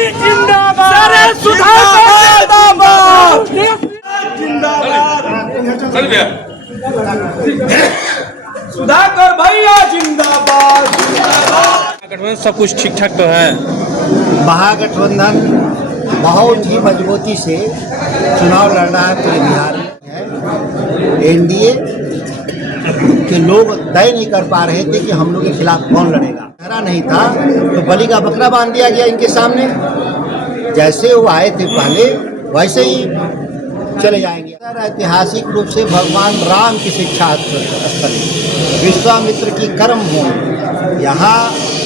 जिंदाबाद सुधाकर भैया जिंदाबाद। गठबंधन सब कुछ ठीक ठाक तो है। महागठबंधन बहुत ही मजबूती से चुनाव लड़ रहा है पूरे बिहार में। एनडीए के लोग तय नहीं कर पा रहे थे कि हम लोग के खिलाफ कौन लड़ेगा। चेहरा नहीं था तो बलि का बकरा बांध दिया गया इनके सामने। जैसे वो आए थे पहले वैसे ही चले जाएंगे। ऐतिहासिक रूप से भगवान राम की शिक्षा स्थली विश्वामित्र की कर्म भूमि यहाँ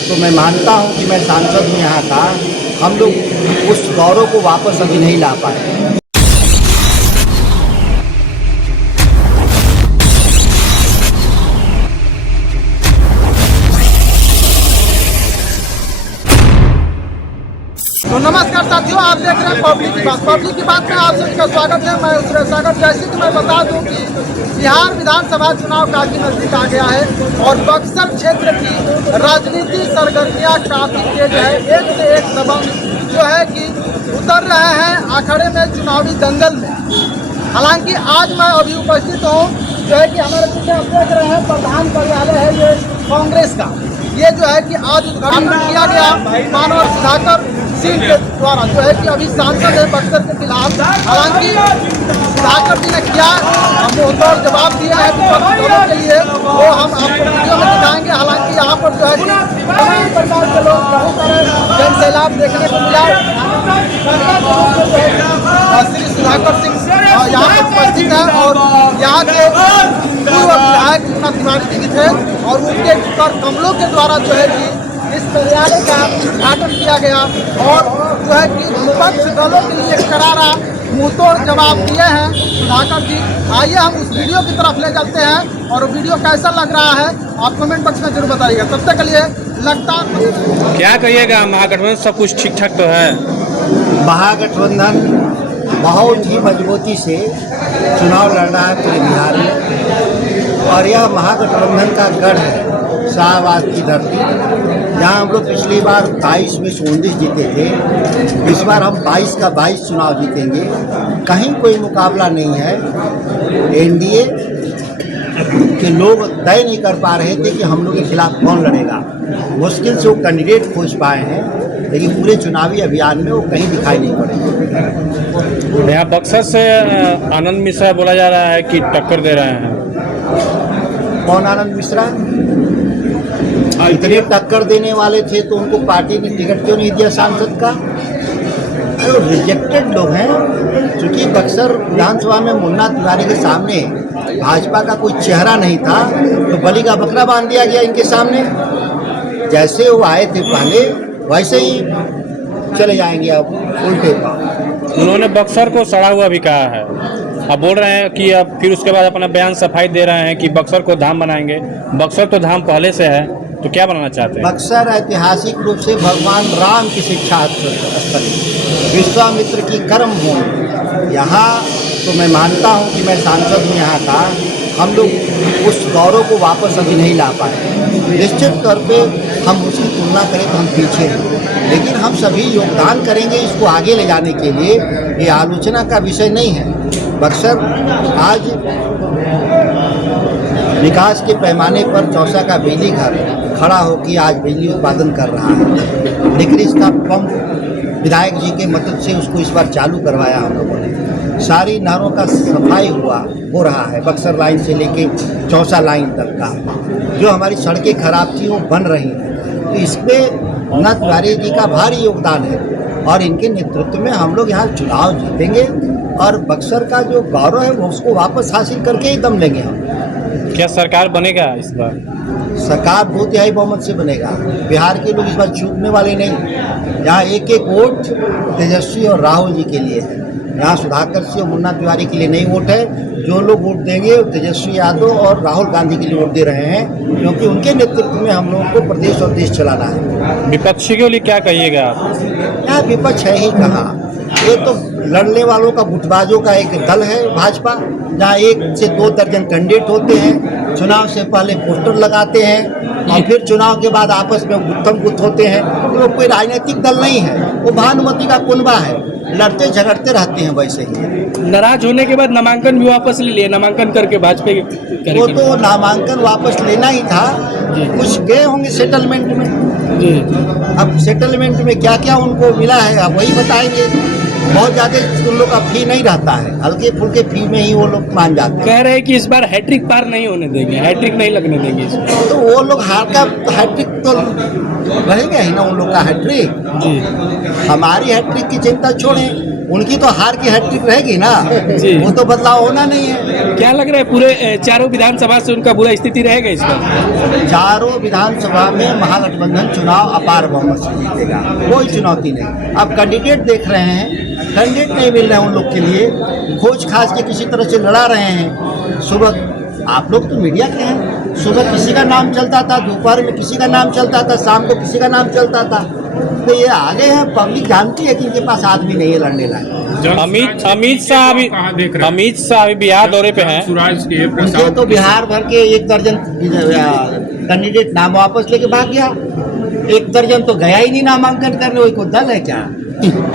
तो मैं मानता हूँ कि मैं सांसद हूँ यहाँ का। हम लोग उस गौरव को वापस अभी नहीं ला पाए। तो नमस्कार साथियों, आप देख रहे हैं पब्लिक की बात में आप सभी का स्वागत है। मैं सुरेश सागर। जैसे कि मैं बता दूं कि बिहार विधानसभा चुनाव काफी नजदीक आ गया है और बक्सर क्षेत्र की राजनीति सरगर्मियां काफी तेज है। एक से एक दबंग जो है कि उतर रहे हैं अखाड़े में चुनावी दंगल में। हालांकि आज मैं अभी उपस्थित हूँ जो है कि हमारे पीछे आप देख रहे हैं प्रधान कार्यालय है ये कांग्रेस का। ये जो है कि आज उद्घाटन किया गया मानव सुधाकर सिंह के द्वारा, जो है कि अभी सांसद है बक्सर के फिलहाल। हालांकि सुधाकर जी ने क्या मुंहतोड़ जवाब दिया है विपक्षी दलों के लिए वो हम आपको वीडियो में दिखाएंगे। हालांकि यहाँ पर जो है कि तमाम प्रकार के लोग बहुत सारे जन सैलाब देखने को मिला। श्री सुधाकर सिंह यहाँ पर उपस्थित है और यहाँ के पूर्व विधायक तिवारी जी थे और उनके कर कमलों के द्वारा जो है कि इस कार्यालय का उद्घाटन किया गया और जो है कि विपक्ष दलों के लिए करारा मुंहतोड़ जवाब दिए हैं सुधाकर जी। आइए हम उस वीडियो की तरफ ले जाते हैं और वीडियो कैसा लग रहा है आप कमेंट बॉक्स में जरूर बताइएगा। तब तक के लिए लगता क्या कहिएगा, महागठबंधन सब कुछ ठीक ठाक तो है। महागठबंधन बहुत ही मजबूती से चुनाव लड़ रहा है पूरे बिहार में और यह महागठबंधन का गढ़ है, शाहबाद की धरती। जहाँ हम लोग पिछली बार 22 में 19 जीते थे, इस बार हम 22 का 22 चुनाव जीतेंगे। कहीं कोई मुकाबला नहीं है। एनडीए के लोग तय नहीं कर पा रहे थे कि हम लोग के खिलाफ कौन लड़ेगा। मुश्किल से वो कैंडिडेट खोज पाए हैं, लेकिन पूरे चुनावी अभियान में वो कहीं दिखाई नहीं पड़े। यहाँ बक्सर से आनंद मिश्रा बोला जा रहा है कि टक्कर दे रहे हैं। कौन आनंद मिश्रा? इतने टक्कर देने वाले थे तो उनको पार्टी ने टिकट क्यों नहीं दिया सांसद का? अरे रिजेक्टेड लोग हैं। क्योंकि बक्सर विधानसभा में मुन्ना तिवारी के सामने भाजपा का कोई चेहरा नहीं था तो बलि का बकरा बांध दिया गया इनके सामने। जैसे वो आए थे पहले वैसे ही चले जाएंगे अब उल्टे पाँव। उन्होंने बक्सर को सड़ा हुआ भी कहा है। अब बोल रहे हैं कि अब फिर उसके बाद अपना बयान सफाई दे रहे हैं कि बक्सर को धाम बनाएंगे। बक्सर तो धाम पहले से है, तो क्या बनाना चाहते हैं? बक्सर ऐतिहासिक रूप से भगवान राम की शिक्षा स्थली विश्वामित्र की कर्म भूमि यहाँ तो मैं मानता हूँ कि मैं सांसद हूँ यहाँ का। हम लोग उस गौरव को वापस अभी नहीं ला पाए। निश्चित तौर पे हम उसकी तुलना करें तो हम पीछे हैं, लेकिन हम सभी योगदान करेंगे इसको आगे ले जाने के लिए। ये आलोचना का विषय नहीं है। बक्सर आज विकास के पैमाने पर चौसा का बिजली घर खड़ा होकर आज बिजली उत्पादन कर रहा है। निक्रिस का पंप विधायक जी के मदद से उसको इस बार चालू करवाया हम लोगों ने। सारी नहरों का सफाई हो रहा है बक्सर लाइन से लेके चौसा लाइन तक का। जो हमारी सड़कें खराब थी वो बन रही हैं। तो इसमें मुन्ना तिवारी जी का भारी योगदान है और इनके नेतृत्व में हम लोग यहाँ चुनाव जीतेंगे और बक्सर का जो गौरव है वो उसको वापस हासिल करके ही दम लेंगे हम। क्या सरकार बनेगा इस बार? सरकार बहुत तिहाई बहुमत से बनेगा। बिहार के लोग इस बार चूकने वाले नहीं। यहाँ एक एक वोट तेजस्वी और राहुल जी के लिए है। यहाँ सुधाकर सिंह और मुन्ना तिवारी के लिए नहीं वोट है। जो लोग वोट देंगे वो तेजस्वी यादव और राहुल गांधी के लिए वोट दे रहे हैं, क्योंकि उनके नेतृत्व में हम लोगों को प्रदेश और देश चलाना है। विपक्षी के लिए क्या कहिएगा आप? यहाँ विपक्ष है ही कहाँ। ये तो लड़ने वालों का गुटबाजों का एक दल है भाजपा, जहाँ 1 से 2 दर्जन कैंडिडेट होते हैं चुनाव से पहले पोस्टर लगाते हैं और फिर चुनाव के बाद आपस में गुत्थम गुत्थ होते हैं। वो कोई राजनीतिक दल नहीं है, वो भानुमति का कुनबा है, लड़ते झगड़ते रहते हैं वैसे ही। नाराज होने के बाद नामांकन भी वापस ले लिए, नामांकन करके भाजपा वो तो नामांकन वापस लेना ही था, कुछ गए होंगे सेटलमेंट में। जी। अब सेटलमेंट में क्या क्या उनको मिला है अब वही बताएंगे। बहुत ज़्यादा उन लोग का फी नहीं रहता है, हल्के फुल्के फी में ही वो लोग मान जाते हैं। कह रहे हैं कि इस बार हैट्रिक पार नहीं होने देंगे, हैट्रिक नहीं लगने देंगे इसमें। तो वो लोग हार का हैट्रिक तो रहेगा ही ना, उन लोग का हैट्रिक। जी। हमारी हैट्रिक की चिंता छोड़ें, उनकी तो हार की हैट्रिक रहेगी ना। जी। वो तो बदलाव होना नहीं है। क्या लग रहा है पूरे चारों विधानसभा से उनका बुरा स्थिति रहेगा इस बार? चारों विधानसभा में महागठबंधन चुनाव अपार बहुमत से जीतेगा, कोई चुनौती नहीं। अब कैंडिडेट देख रहे हैं, कैंडिडेट नहीं मिल रहे हैं उन लोग के लिए, खोज खास के किसी तरह से लड़ा रहे हैं। सुबह आप लोग तो मीडिया के हैं, सुबह किसी का नाम चलता था, दोपहर में किसी का नाम चलता था, शाम को किसी का नाम चलता था। तो ये आगे हैं, पब्लिक जानती है कि इनके पास आदमी नहीं है लड़ने लायक। अमित शाह अभी बिहार दौरे पे हैं। उनके तो बिहार भर के 1 दर्जन कैंडिडेट नाम वापस लेके भाग गया। 1 दर्जन तो गया ही नहीं नामांकन करने। वही कोई दल है क्या?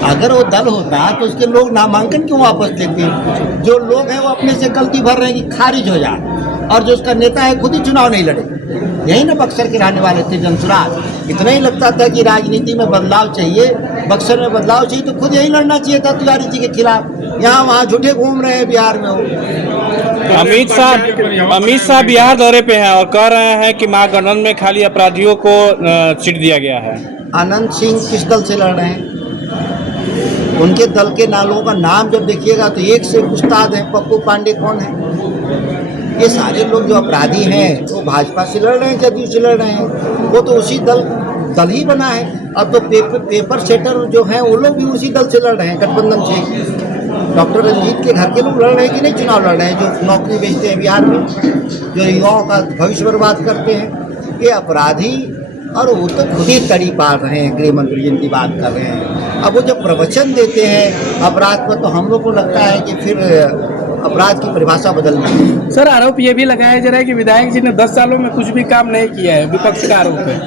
अगर वो दल होता तो उसके लोग नामांकन क्यों वापस लेते? जो लोग हैं वो अपने से गलती भर रहे हैं कि खारिज हो जाए, और जो उसका नेता है खुद ही चुनाव नहीं लड़े। यही ना बक्सर के रहने वाले थे जनसुराज। इतना ही लगता था कि राजनीति में बदलाव चाहिए, बक्सर में बदलाव चाहिए, तो खुद यही लड़ना चाहिए था तिवारी जी के खिलाफ। यहाँ वहाँ झूठे घूम रहे हैं बिहार में। वो अमित शाह बिहार दौरे पे हैं और कह रहे हैं कि महागठबंधन में खाली अपराधियों को सीट दिया गया है। आनंद सिंह किस दल से लड़ रहे हैं? उनके दल के नालों का नाम जब देखिएगा तो एक से उस्ताद है। पप्पू पांडे कौन है? ये सारे लोग जो अपराधी हैं वो भाजपा से लड़ रहे हैं, जदयू से लड़ रहे हैं। वो तो उसी दल ही बना है। अब तो पेपर सेटर जो हैं वो लोग भी उसी दल से लड़ रहे हैं, गठबंधन से। डॉक्टर रंजीत के घर के लोग लड़ रहे हैं कि नहीं चुनाव लड़ रहे हैं, जो नौकरी बेचते हैं बिहार में, जो युवाओं का भविष्य बर्बाद करते हैं, ये अपराधी। और वो तो खुद ही तड़ी पार रहे हैं, गृह मंत्री जिनकी बात कर रहे हैं। अब वो जब प्रवचन देते हैं अपराध पर, तो हम लोग को लगता है कि फिर अपराध की परिभाषा बदलना है। सर, आरोप ये भी लगाया जा रहा है कि विधायक जी ने 10 सालों में कुछ भी काम नहीं किया है, विपक्ष का आरोप है।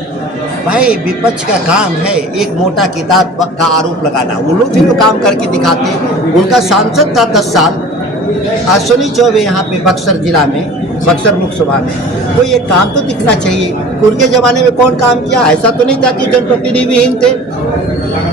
भाई विपक्ष का काम है एक मोटा किताब का आरोप लगाना। वो लोग भी तो काम करके दिखाते। उनका सांसद था 10 साल अश्विनी चौबे यहाँ पे बक्सर जिला में, बक्सर लोकसभा में। कोई एक काम तो दिखना चाहिए। उनके ज़माने में कौन काम किया? ऐसा तो नहीं था कि जनप्रतिनिधिहीन थे।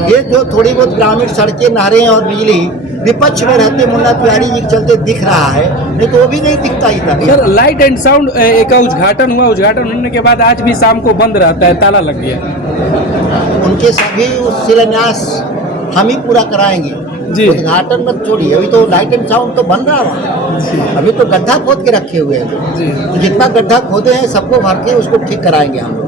ये जो थोड़ी बहुत ग्रामीण सड़कें, नहरें और बिजली विपक्ष में रहते मुन्ना तिवारी जी के चलते दिख रहा है, नहीं तो वो भी नहीं दिखता ही था। सर, लाइट एंड साउंड का उद्घाटन हुआ, उद्घाटन होने के बाद आज भी शाम को बंद रहता है, ताला लग गया। उनके सभी शिलान्यास हम ही पूरा कराएंगे जी। उद्घाटन मत छोड़िए। अभी तो लाइट एंड साउंड तो बन रहा है, अभी तो गड्ढा खोद के रखे हुए हैं। तो जितना गड्ढा खोदे हैं सबको भर के उसको ठीक कराएंगे हम लोग।